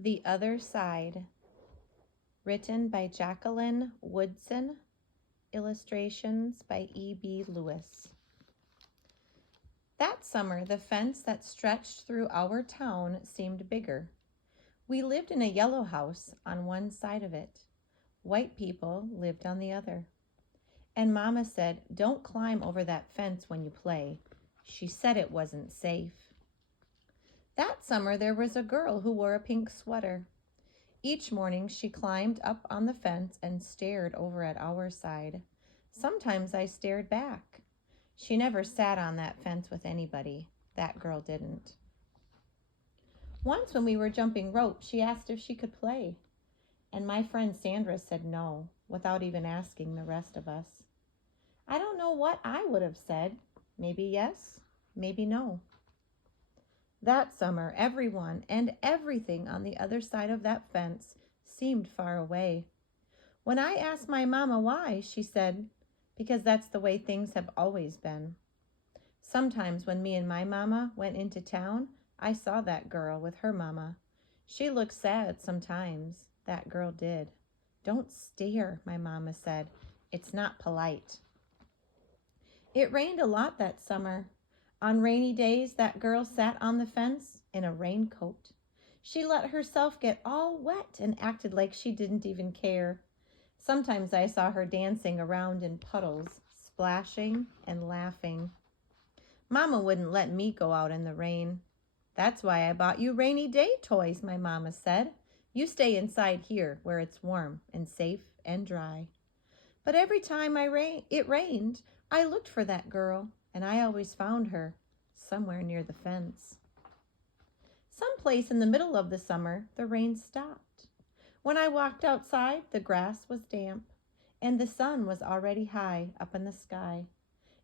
The Other Side, written by Jacqueline Woodson, illustrations by E.B. Lewis. That summer, the fence that stretched through our town seemed bigger. We lived in a yellow house on one side of it. White people lived on the other. And Mama said, "Don't climb over that fence when you play." She said it wasn't safe. That summer, there was a girl who wore a pink sweater. Each morning, she climbed up on the fence and stared over at our side. Sometimes I stared back. She never sat on that fence with anybody. That girl didn't. Once when we were jumping rope, she asked if she could play. And my friend Sandra said no, without even asking the rest of us. I don't know what I would have said. Maybe yes, maybe no. That summer, everyone and everything on the other side of that fence seemed far away. When I asked my mama why, she said, "Because that's the way things have always been." Sometimes when me and my mama went into town, I saw that girl with her mama. She looked sad sometimes. That girl did. "Don't stare," my mama said. "It's not polite." It rained a lot that summer. On rainy days, that girl sat on the fence in a raincoat. She let herself get all wet and acted like she didn't even care. Sometimes I saw her dancing around in puddles, splashing and laughing. Mama wouldn't let me go out in the rain. "That's why I bought you rainy day toys," my mama said. "You stay inside here where it's warm and safe and dry." But every time it rained, I looked for that girl, and I always found her somewhere near the fence. Someplace in the middle of the summer, the rain stopped. When I walked outside, the grass was damp, and the sun was already high up in the sky.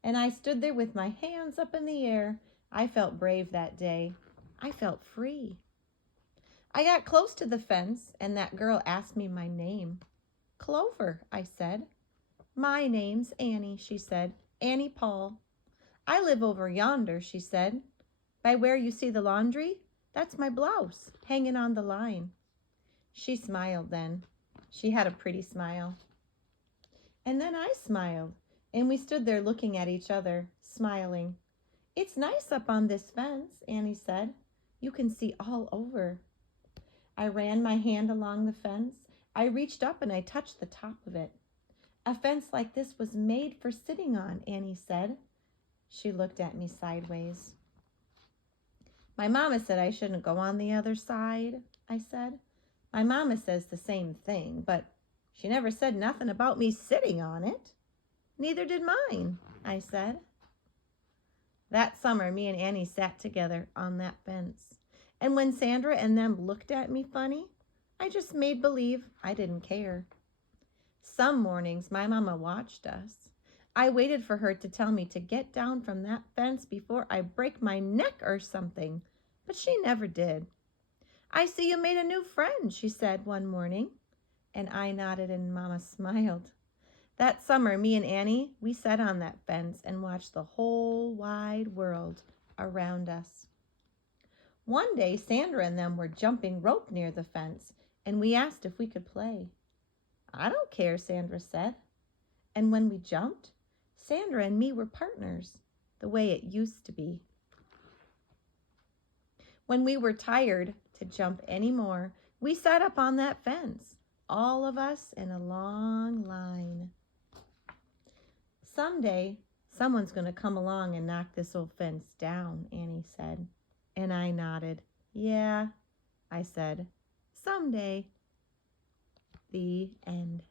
And I stood there with my hands up in the air. I felt brave that day. I felt free. I got close to the fence, and that girl asked me my name. "Clover," I said. "My name's Annie," she said. "Annie Paul." "I live over yonder," she said. "By where you see the laundry? That's my blouse, hanging on the line." She smiled then. She had a pretty smile. And then I smiled, and we stood there looking at each other, smiling. "It's nice up on this fence," Annie said. "You can see all over." I ran my hand along the fence. I reached up and I touched the top of it. "A fence like this was made for sitting on," Annie said. She looked at me sideways. "My mama said I shouldn't go on the other side," I said. "My mama says the same thing, but she never said nothing about me sitting on it." "Neither did mine," I said. That summer, me and Annie sat together on that fence. And when Sandra and them looked at me funny, I just made believe I didn't care. Some mornings, my mama watched us. I waited for her to tell me to get down from that fence before I break my neck or something, but she never did. "I see you made a new friend," she said one morning, and I nodded and Mama smiled. That summer, me and Annie, we sat on that fence and watched the whole wide world around us. One day, Sandra and them were jumping rope near the fence, and we asked if we could play. "I don't care," Sandra said. And when we jumped, Sandra and me were partners, the way it used to be. When we were tired to jump anymore, we sat up on that fence, all of us in a long line. "Someday, someone's going to come along and knock this old fence down," Annie said. And I nodded. "Yeah," I said. "Someday." The end.